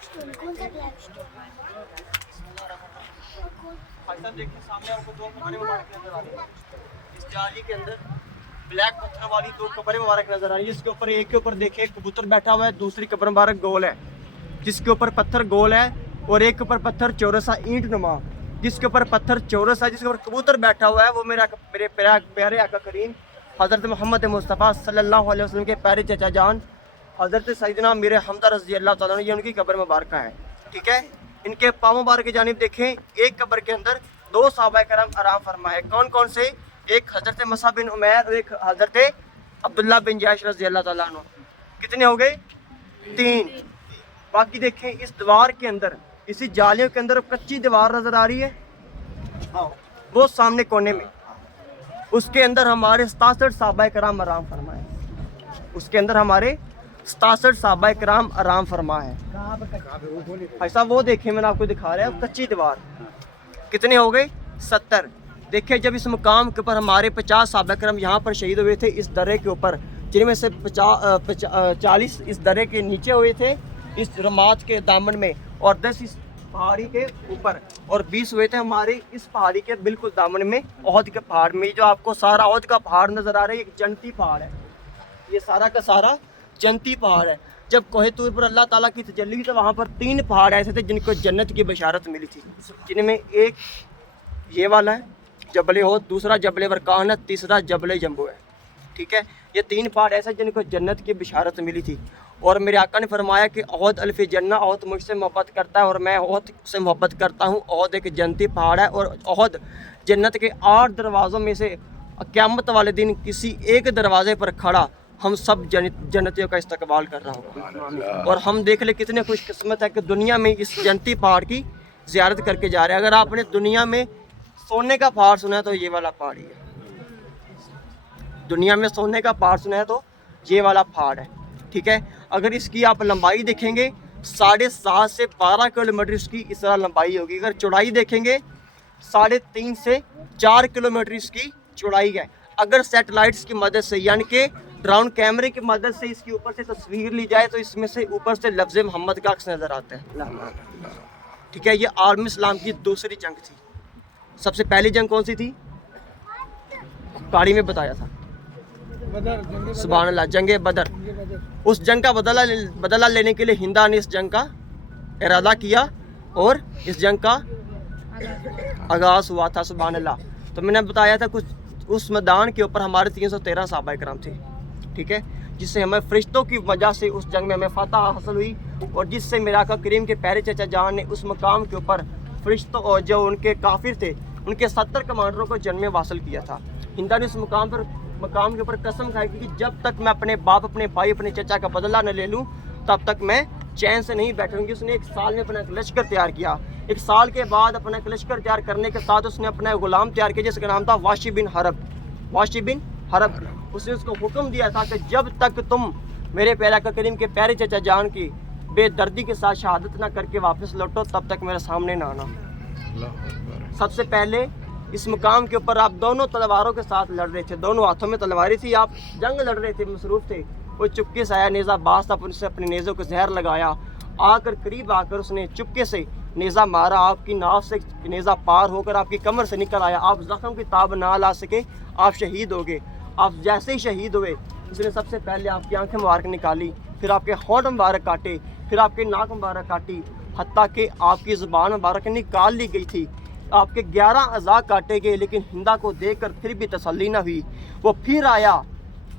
Stone, कौन सा black stone? भाई साहब देखिए सामने आपको दो कब्रें मुबारक नजर आ रही है। इस जाली के अंदर ब्लैक पत्थर वाली दो कब्रें मुबारक नजर आ रही है। इसके ऊपर एक के ऊपर देखिए कबूतर बैठा हुआ है, दूसरी कब्र मुबारक गोल है, जिसके ऊपर पत्थर गोल है, और एक के ऊपर पत्थर चौरसा ईंट नुमा, जिसके ऊपर पत्थर चौरस है, जिसके ऊपर कबूतर बैठा हुआ है। वो मेरे प्यारे आका करीम हज़रत मोहम्मद मुस्तफ़ा सल्लल्लाहु अलैहि वसल्लम के प्यारे चचा जान हज़रत सैयदना मीर हमदा रज़ी अल्लाह ताला अन्हु, ये उनकी कब्र मुबारक है। ठीक है, इनके पाँव मुबारक की जानिब देखें, एक कब्र के अंदर दो सहाबा करम आराम फरमाए। कौन कौन से? एक हज़रत मुसअब बिन उमैर और एक हज़रत अब्दुल्ला बिन जैश रज़ी अल्लाह ताला अन्हु। कितने हो गए? 3। बाकी देखें इस दीवार के अंदर, इसी जालियों के अंदर कच्ची दीवार नजर आ रही है, वो सामने कोने में, उसके अंदर हमारे 67 सहाबा कराम आराम फरमाए। उसके अंदर हमारे 67 सहाबा कराम आराम फरमा है। भाई साहब वो देखें, मैंने आपको दिखा रहा है कच्ची दीवार। कितने हो गए? 70। देखिए जब इस मुकाम के ऊपर हमारे 50 सहाबा कराम यहाँ पर शहीद हुए थे, इस दर्रे के ऊपर, जिनमें से 40 इस दर्रे के नीचे हुए थे, इस रमात के दामन में, और 10 इस पहाड़ी के ऊपर, और 20 हुए थे हमारे इस पहाड़ी के बिल्कुल दामन में, ओहद के पहाड़ में। जो आपको सारा ओहद का पहाड़ नज़र आ रहा है, एक जन्नती पहाड़ है, ये सारा का सारा जन्नती पहाड़ है। जब कोहे तूर पर अल्लाह ताला की तजल्ली हुई तो वहाँ पर 3 पहाड़ ऐसे थे जिनको जन्नत की बशारत मिली थी, जिनमें एक ये वाला है जबल ओहद, दूसरा जबल बरकान है, तीसरा जबल जम्बो है। ठीक है, ये 3 पहाड़ ऐसे जिनको जन्नत की बशारत मिली थी। और मेरे आका ने फरमाया कि ओहद अल्फ़ी जन्ना, ओहद मुझसे मोहब्बत करता है और मैं ओहद से मोहब्बत करता हूँ। ओहद एक जन्नती पहाड़ है, और ओहद जन्नत के 8 दरवाज़ों में से क़यामत वाले दिन किसी एक दरवाज़े पर खड़ा हम सब जन्नतियों का इस्तकबाल कर रहा होगा। और हम देख ले कितने खुशकिस्मत है कि दुनिया में इस जन्नती पहाड़ की ज़ियारत करके जा रहे हैं। अगर आपने दुनिया में सोने का पहाड़ सुना है तो ये वाला पहाड़ ही है। दुनिया में सोने का पहाड़ सुना है तो ये वाला पहाड़ है। ठीक है, अगर इसकी आप लंबाई देखेंगे 7.5 से 12 किलोमीटर इसकी इस तरह लंबाई होगी। अगर चौड़ाई देखेंगे 3.5 से 4 किलोमीटर इसकी चौड़ाई है। अगर सैटेलाइट्स की मदद से, यानी कि ड्रोन कैमरे की मदद से इसकी ऊपर से तस्वीर ली जाए तो इसमें से ऊपर से लफ्ज़ मोहम्मद का अक्स नज़र आता है। ठीक है, ये आलम इस्लाम की दूसरी जंग थी। सबसे पहली जंग कौन सी थी? गाड़ी में बताया था, सुभान अल्लाह, जंग बदर। उस जंग का बदला लेने के लिए हिंदा ने इस जंग का इरादा किया और इस जंग का आगाज़ हुआ था, सुभान अल्लाह। तो मैंने बताया था कुछ उस मैदान के ऊपर हमारे 313 सहाबा कराम थे। ठीक है, जिससे हमें फरिश्तों की वजह से उस जंग में हमें फतह हासिल हुई, और जिससे मेरे आका करीम के प्यारे चचा जान ने उस मकाम के ऊपर फरिश्तों और जो उनके काफिर थे उनके 70 कमांडरों को जन्म हासिल किया था। हिंदा ने उस मकाम के ऊपर कसम खाई कि जब तक मैं अपने बाप, अपने भाई, अपने चचा का बदला न ले लूँ तब तक मैं चैन से नहीं बैठूंगी। उसने 1 साल में अपना लश्कर तैयार किया। 1 साल के बाद अपना लश्कर तैयार करने के साथ उसने अपना गुलाम तैयार किया जिसका नाम था वाशी बिन हरब। उसने उसको हुक्म दिया था कि जब तक तुम मेरे प्यारे आका करीम के प्यारे चचा जान की बेदर्दी के साथ शहादत ना करके वापस लौटो तब तक मेरे सामने ना आना। सबसे पहले इस मुकाम के ऊपर आप दोनों तलवारों के साथ लड़ रहे थे, दोनों हाथों में तलवारी थी, आप जंग लड़ रहे थे, मसरूफ़ थे। वो चुपके से आया, नेज़ा बाज था, उनसे अपने नेज़ों को जहर लगाया, आकर करीब आकर उसने चुपके से नेज़ा मारा, आपकी नाव से नेज़ा पार होकर आपकी कमर से निकल आया। आप ज़ख्म की ताब ना ला सके, आप शहीद हो गए। आप जैसे ही शहीद हुए उसने सबसे पहले आपकी आंखें मुबारक निकाली, फिर आपके होंठ मुबारक काटे, फिर आपके नाक मुबारक काटी, हत्ता कि आपकी ज़ुबान मुबारक निकाल ली गई थी। आपके 11 अज़ा काटे गए, लेकिन हिंदा को देखकर फिर भी तसल्ली ना हुई। वो फिर आया,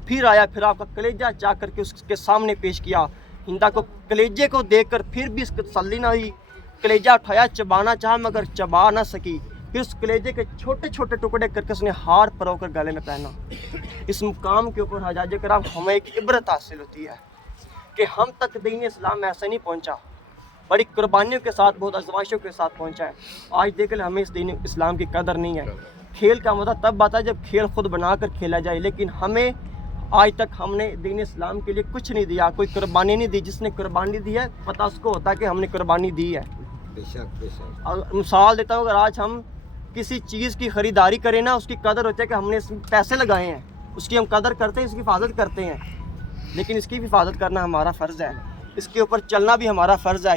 फिर आपका कलेजा चाह करके उसके सामने पेश किया। हिंदा को कलेजे को देखकर फिर भी इसकी तसल्ली ना हुई। कलेजा उठाया, चबाना चाहा मगर चबा ना सकी। फिर उस कलेजे के छोटे छोटे टुकड़े करके उसने हार परोकर गले में पहना। इस मुकाम के ऊपर हजाज कराम हमें एक इबरत हासिल होती है कि हम तक दीन इस्लाम ऐसे नहीं पहुँचा, बड़ी कुर्बानियों के साथ, बहुत आज़माइशों के साथ पहुँचा है। आज देख ले हमें इस दीन इस्लाम की कदर नहीं है। खेल का मज़ा तब आता है जब खेल खुद बना कर खेला जाए, लेकिन हमें आज तक हमने दीन इस्लाम के लिए कुछ नहीं दिया, कोई कुर्बानी नहीं दी। जिसने कुर्बानी दी है पता उसको होता है कि हमने कुर्बानी दी है। बेशक। मिसाल देता हूँ, अगर आज हम किसी चीज़ की ख़रीदारी करें ना, उसकी कदर होती है कि हमने इसमें पैसे लगाए हैं, उसकी हम कदर करते हैं, इसकी हिफाजत करते हैं। लेकिन इसकी भी हिफाजत करना हमारा फ़र्ज़ है, इसके ऊपर चलना भी हमारा फ़र्ज़ है।